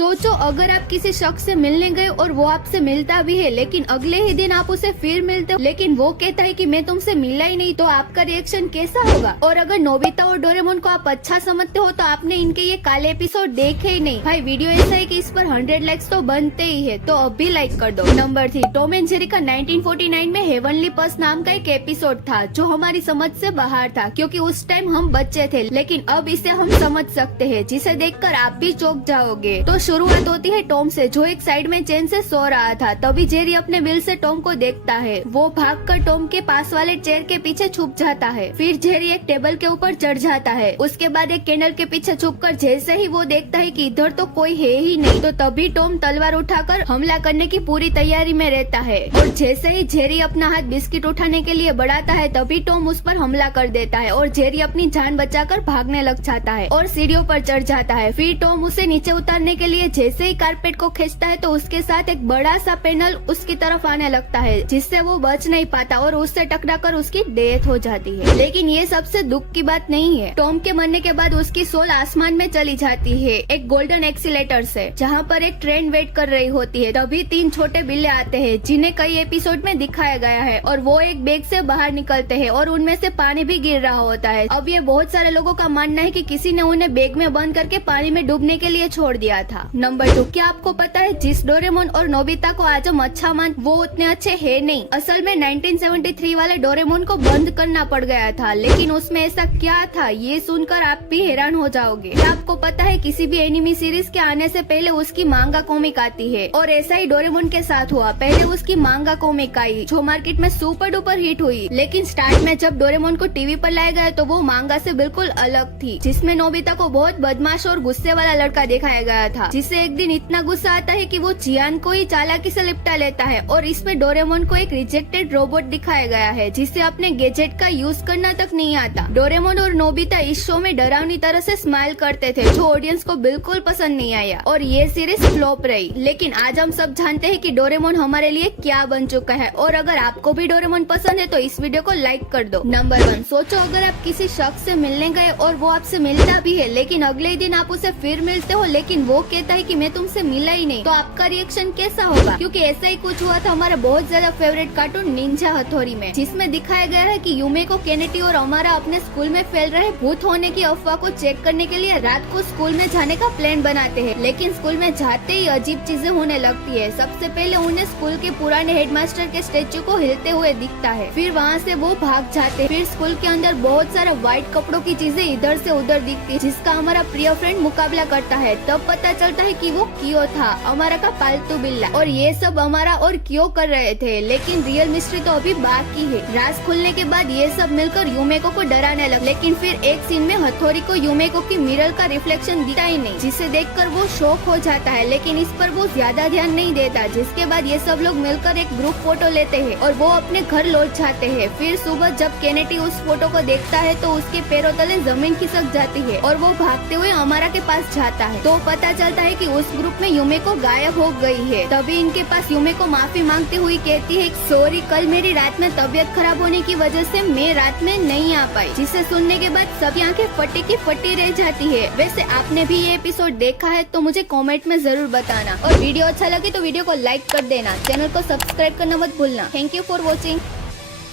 सोचो अगर आप किसी शख्स से मिलने गए और वो आपसे मिलता भी है लेकिन अगले ही दिन आप उसे फिर मिलते हो लेकिन वो कहता है कि मैं तुमसे मिला ही नहीं, तो आपका रिएक्शन कैसा होगा। और अगर नोबिता और डोरेमोन को आप अच्छा समझते हो तो आपने इनके ये काले एपिसोड देखे ही नहीं। भाई वीडियो ऐसा है कि इस पर 100 लाइक्स तो बनते ही है, तो अब भी लाइक कर दो। नंबर 3, टॉम एंड जेरी का 1949 में हेवनली पर्स नाम का एक एपिसोड था जो हमारी समझ से बाहर था, क्योंकि उस टाइम हम बच्चे थे, लेकिन अब इसे हम समझ सकते हैं, जिसे देखकर आप भी चौंक जाओगे। तो शुरुआत होती है टॉम से, जो एक साइड में चैन से सो रहा था। तभी जेरी अपने व्हील से टॉम को देखता है। वो भागकर टॉम के पास वाले चेयर के पीछे छुप जाता है। फिर जेरी एक टेबल के ऊपर चढ़ जाता है। उसके बाद एक कैंडल के पीछे छुपकर जैसे ही वो देखता है कि इधर तो कोई है ही नहीं, तो तभी टॉम तलवार उठाकर हमला करने की पूरी तैयारी में रहता है। और जैसे ही जेरी अपना हाथ बिस्किट उठाने के लिए बढ़ाता है तभी टॉम उस पर हमला कर देता है और जेरी अपनी जान बचाकर भागने लग जाता है और सीढ़ियों पर चढ़ जाता है। फिर टॉम उसे नीचे उतारने के लिए जैसे ही कारपेट को खींचता है तो उसके साथ एक बड़ा सा पैनल उसकी तरफ आने लगता है, जिससे वो बच नहीं पाता और उससे टकराकर उसकी डेथ हो जाती है। लेकिन ये सबसे दुख की बात नहीं है। टॉम के मरने के बाद उसकी सोल आसमान में चली जाती है एक गोल्डन एक्सीलेटर से, जहाँ पर एक ट्रेन वेट कर रही होती है। तभी 3 छोटे बिल्ले आते हैं जिन्हें कई एपिसोड में दिखाया गया है, और वो एक बैग से बाहर निकलते हैं और उनमें से पानी भी गिर रहा होता है। अब ये बहुत सारे लोगों का मानना है कि किसी ने उन्हें बैग में बंद करके पानी में डूबने के लिए छोड़ दिया था। नंबर 2, क्या आपको पता है जिस डोरेमोन और नोबिता को आज हम अच्छा मान वो उतने अच्छे है नहीं। असल में 1973 वाले डोरेमोन को बंद करना पड़ गया था, लेकिन उसमें ऐसा क्या था ये सुनकर आप भी हैरान हो जाओगे। क्या आपको पता है किसी भी एनिमी सीरीज के आने से पहले उसकी मांगा कॉमिक आती है, और ऐसा ही डोरेमोन के साथ हुआ। पहले उसकी मांगा कॉमिक आई जो मार्केट में सुपर डुपर हिट हुई, लेकिन स्टार्ट में जब डोरेमोन को टीवी पर लाया गया तो वो मांगा से बिल्कुल अलग थी, जिसमें नोबिता को बहुत बदमाश और गुस्से वाला लड़का दिखाया गया था, जिसे एक दिन इतना गुस्सा आता है कि वो चियान को ही चालाकी से लिपटा लेता है। और इसमें डोरेमोन को एक रिजेक्टेड रोबोट दिखाया गया है जिसे अपने गैजेट का यूज करना तक नहीं आता। डोरेमोन और नोबिता इस शो में डरावनी तरह से स्माइल करते थे, जो ऑडियंस को बिल्कुल पसंद नहीं आया और ये सीरीज फ्लॉप रही। लेकिन आज हम सब जानते हैं कि डोरेमोन हमारे लिए क्या बन चुका है, और अगर आपको भी डोरेमोन पसंद है तो इस वीडियो को लाइक कर दो। नंबर 1, सोचो अगर आप किसी शख्स से मिलने गए और वो आपसे मिलता भी है लेकिन अगले दिन आप उसे फिर मिलते हो लेकिन वो कहता है कि मैं तुमसे मिला ही नहीं, तो आपका रिएक्शन कैसा होगा। क्योंकि ऐसा ही कुछ हुआ था हमारा बहुत ज्यादा फेवरेट कार्टून निंजा हथौड़ी में, जिसमें दिखाया गया है कि यूमेको, केनेटी और अमारा अपने स्कूल में फैल रहे भूत होने की अफवाह को चेक करने के लिए रात को स्कूल में जाने का प्लान बनाते हैं। लेकिन स्कूल में जाते ही अजीब चीजें होने लगती है। सबसे पहले उन्हें स्कूल के पुराने हेडमास्टर के स्टेचू को हिलते हुए दिखता है, फिर वहाँ से वो भाग जाते हैं। फिर स्कूल के अंदर बहुत सारा व्हाइट कपड़ों की चीजें इधर से उधर दिखती है, जिसका हमारा प्रिय फ्रेंड मुकाबला करता है। तब पता चलता है कि वो कियो था, अमारा का पालतू बिल्ला, और ये सब अमारा और कियो कर रहे थे। लेकिन रियल मिस्ट्री तो अभी बाकी है। राज खुलने के बाद ये सब मिलकर यूमेको को डराने लगे, लेकिन फिर एक सीन में हथौड़ी को यूमेको की मिरर का रिफ्लेक्शन दिखता ही नहीं, जिसे देखकर वो शॉक हो जाता है, लेकिन इस पर वो ज्यादा ध्यान नहीं देता। जिसके बाद ये सब लोग मिलकर एक ग्रुप फोटो लेते हैं और वो अपने घर लौट जाते हैं। फिर सुबह जब केनेटी उस फोटो को देखता है तो उसके पैरों तले जमीन खिसक जाती है और वो भागते हुए अमारा के पास जाता है। तो पता चलता है कि उस ग्रुप में यूमेको गायब हो गई है। तभी इनके पास यूमेको माफी मांगते हुए कहती है, सॉरी कल मेरी रात में तबीयत खराब होने की वजह से मैं रात में नहीं आ पाई। जिसे सुनने के बाद सबकी आंखें फटी की फटी रह जाती है। वैसे आपने भी ये एपिसोड देखा है तो मुझे कमेंट में जरूर बताना, और वीडियो अच्छा लगे तो वीडियो को लाइक कर देना, चैनल को सब्सक्राइब करना मत भूलना। Thank you for watching.